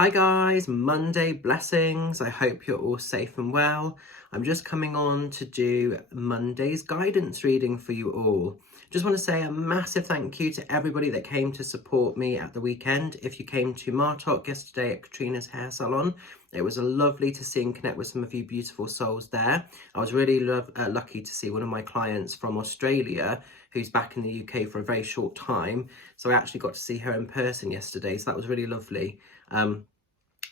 Hi guys, Monday blessings. I hope you're all safe and well. I'm just coming on to do Monday's guidance reading for you all. Just want to say a massive thank you to everybody that came to support me at the weekend. If you came to Martok yesterday at Katrina's hair salon, it was lovely to see and connect with some of you beautiful souls there. I was really lucky to see one of my clients from Australia who's back in the UK for a very short time. So I actually got to see her in person yesterday. So that was really lovely.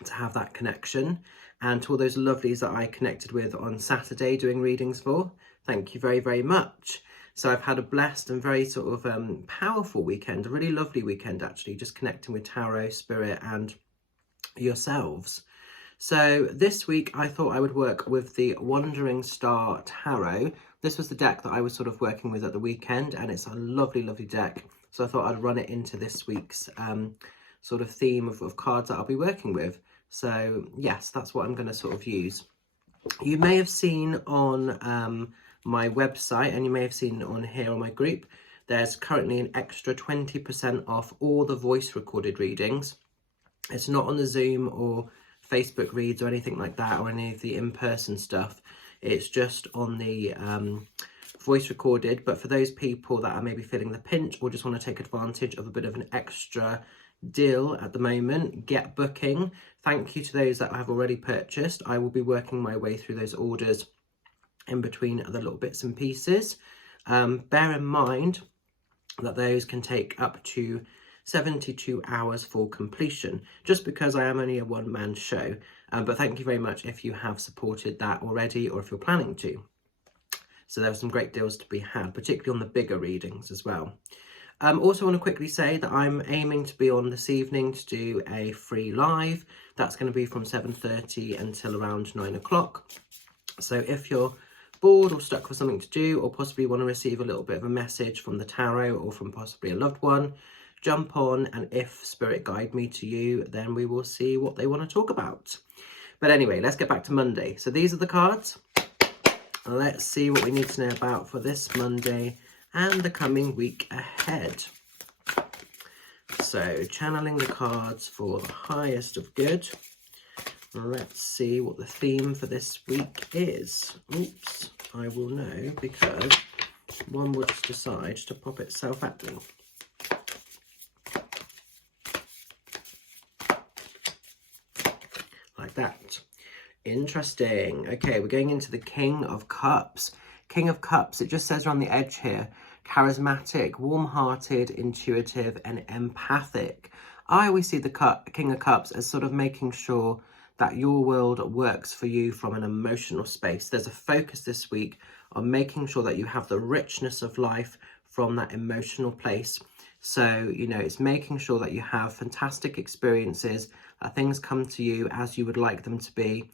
To have that connection, and to all those lovelies that I connected with on Saturday doing readings for, thank you very, very much. So I've had a blessed and very sort of powerful weekend, a really lovely weekend actually, just connecting with tarot, spirit and yourselves. So this week I thought I would work with the Wandering Star Tarot. This was the deck that I was sort of working with at the weekend, and it's a lovely, lovely deck. So I thought I'd run it into this week's sort of theme of cards that I'll be working with. So yes, that's what I'm going to sort of use. You may have seen on my website, and you may have seen on here on my group, there's currently an extra 20% off all the voice recorded readings. It's not on the Zoom or Facebook reads or anything like that, or any of the in-person stuff. It's just on the voice recorded. But for those people that are maybe feeling the pinch or just want to take advantage of a bit of an extra deal at the moment, get booking. Thank you to those that have already purchased. I will be working my way through those orders in between the little bits and pieces. Bear in mind that those can take up to 72 hours for completion, just because I am only a one-man show. But thank you very much if you have supported that already, or if you're planning to. So there are some great deals to be had, particularly on the bigger readings as well. Also want to quickly say that I'm aiming to be on this evening to do a free live. That's going to be from 7:30 until around 9 o'clock. So if you're bored or stuck for something to do, or possibly want to receive a little bit of a message from the tarot or from possibly a loved one, jump on, and if spirit guide me to you, then we will see what they want to talk about. But anyway, let's get back to Monday. So these are the cards. Let's see what we need to know about for this Monday and the coming week ahead. So channeling the cards for the highest of good. Let's see what the theme for this week is. Oops, I will know because one would decide to pop itself at me. Like that. Interesting. Okay, we're going into the King of Cups. King of Cups, it just says around the edge here, charismatic, warm-hearted, intuitive, and empathic. I always see the King of Cups as sort of making sure that your world works for you from an emotional space. There's a focus this week on making sure that you have the richness of life from that emotional place. So, you know, it's making sure that you have fantastic experiences, that things come to you as you would like them to be.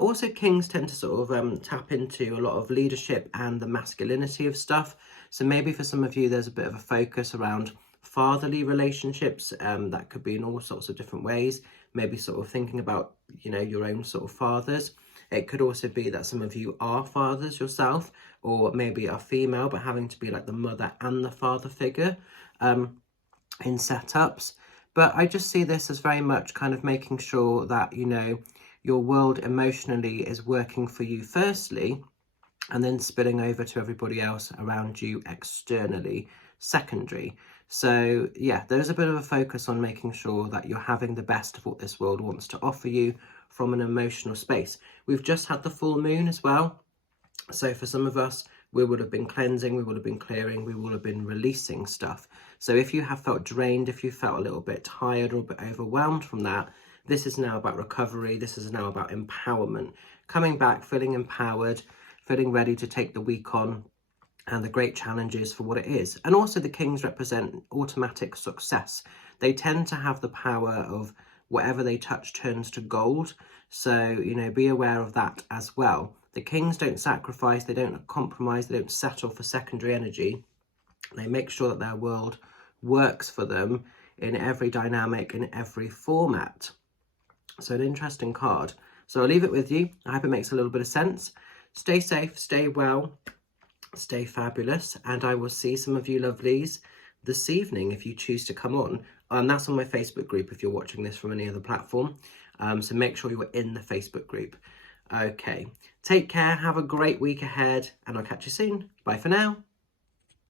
Also, kings tend to sort of tap into a lot of leadership and the masculinity of stuff. So maybe for some of you, there's a bit of a focus around fatherly relationships. That could be in all sorts of different ways. Maybe sort of thinking about, you know, your own sort of fathers. It could also be that some of you are fathers yourself, or maybe are female, but having to be like the mother and the father figure in setups. But I just see this as very much kind of making sure that, you know, your world emotionally is working for you firstly, and then spilling over to everybody else around you externally, secondary. So yeah, there's a bit of a focus on making sure that you're having the best of what this world wants to offer you from an emotional space. We've just had the full moon as well. So for some of us, we would have been cleansing, we would have been clearing, we would have been releasing stuff. So if you have felt drained, if you felt a little bit tired or a bit overwhelmed from that, this is now about recovery. This is now about empowerment. Coming back, feeling empowered, feeling ready to take the week on and the great challenges for what it is. And also the kings represent automatic success. They tend to have the power of whatever they touch turns to gold. So, you know, be aware of that as well. The kings don't sacrifice, they don't compromise, they don't settle for secondary energy. They make sure that their world works for them in every dynamic, in every format. So an interesting card. So I'll leave it with you. I hope it makes a little bit of sense. Stay safe, stay well, stay fabulous, and I will see some of you lovelies this evening if you choose to come on. And that's on my Facebook group if you're watching this from any other platform. So make sure you're in the Facebook group. Okay, take care, have a great week ahead, and I'll catch you soon. Bye for now.